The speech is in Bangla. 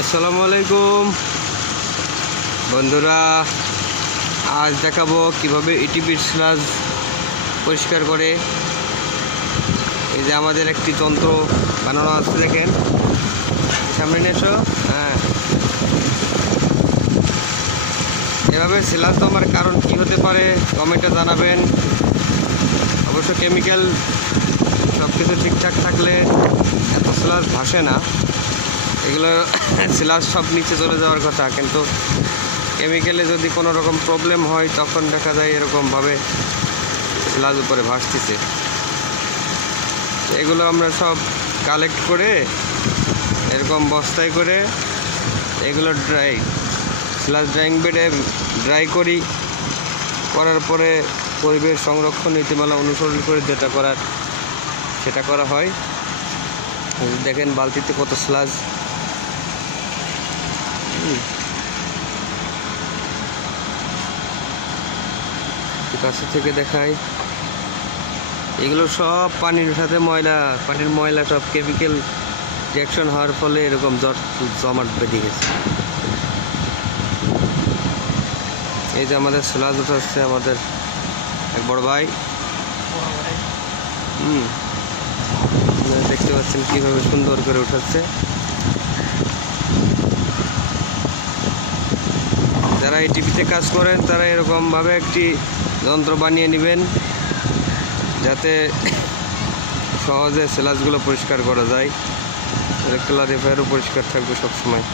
আসসালামু আলাইকুম বন্ধুরা, আজ দেখাবো কিভাবে ইটিপির স্লাজ পরিষ্কার করে। এই যে আমাদের একটি যন্ত্র বানানো আছে, দেখেন সামনে নিয়ে এসো। হ্যাঁ, এভাবে স্লাজ তোমার কারণ কি হতে পারে কমেন্টে জানাবেন। অবশ্য কেমিক্যাল সব কিছু ঠিকঠাক থাকলে এত স্লাজ ভাসে না, এগুলো স্লাজ সব নিচে চলে যাওয়ার কথা, কিন্তু কেমিক্যালে যদি কোনো রকম প্রবলেম হয় তখন দেখা যায় এরকমভাবে স্লাজ উপরে ভাসতেছে। এগুলো আমরা সব কালেক্ট করে এরকম বস্তায় করে এগুলো স্লাজ ড্রাইং বেডে ড্রাই করার পরে পরিবেশ সংরক্ষণ নীতিমালা অনুসরণ করে যেটা করার সেটা করা হয়। দেখেন বালতিতে কত স্লাজ। কাছে থেকে দেখাই, এগুলো সব পানির সাথে পানির ময়লা সব কেমিক্যাল রিঅ্যাকশন হওয়ার ফলে এরকম জমাট বেঁধে গেছে। এই যে আমাদের স্লাজ উঠাচ্ছে আমাদের এক বড় ভাই। দেখতে পাচ্ছেন কিভাবে সুন্দর করে উঠাচ্ছে। যারা এই টিভিতে কাজ করেন তারা এরকমভাবে একটি যন্ত্র বানিয়ে নেবেন যাতে সহজে স্লাজগুলো পরিষ্কার করা যায়। ক্লারিফায়ারও পরিষ্কার থাকবে সবসময়।